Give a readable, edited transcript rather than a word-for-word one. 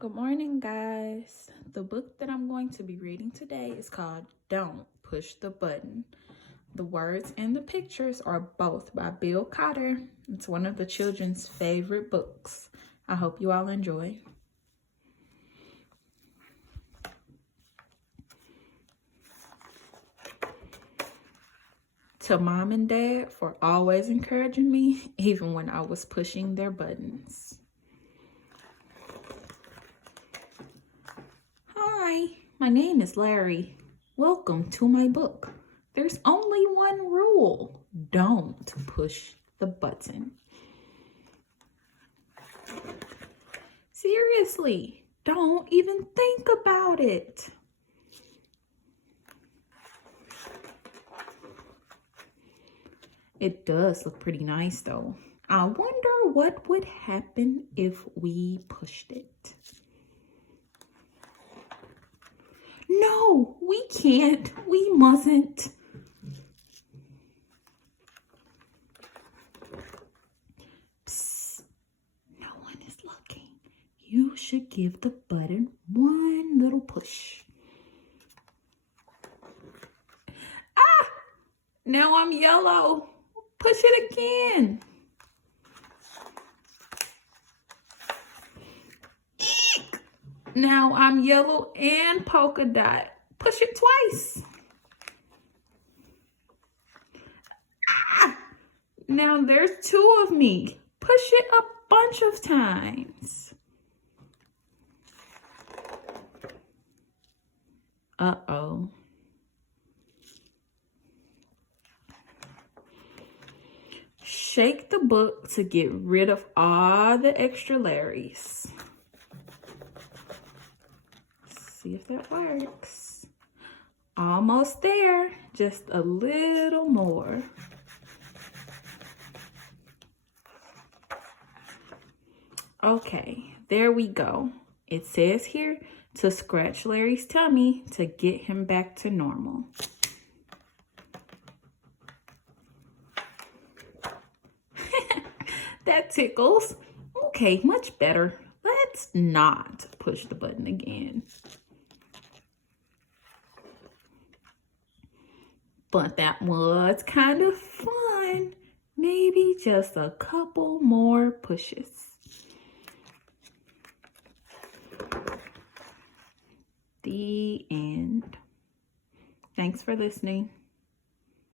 Good morning, guys. The book that I'm going to be reading today is called Don't Push the Button. The words and the pictures are both by Bill Cotter. It's one of the children's favorite books. I hope you all enjoy. To Mom and Dad for always encouraging me, even when I was pushing their buttons. Hi, my name is Larry. Welcome to my book. There's only one rule. Don't push the button. Seriously, don't even think about it. It does look pretty nice though. I wonder what would happen if we pushed it. No, we can't. We mustn't. Psst. No one is looking. You should give the button one little push. Ah! Now I'm yellow. Push it again. Eek! Now I'm yellow and polka dot. Push it twice. Ah! Now there's two of me. Push it a bunch of times. Uh-oh. Shake the book to get rid of all the extra Larrys. See if that works. Almost there, just a little more. Okay, there we go. It says here to scratch Larry's tummy to get him back to normal. That tickles. Okay, much better. Let's not push the button again. But that was kind of fun. Maybe just a couple more pushes. The end. Thanks for listening.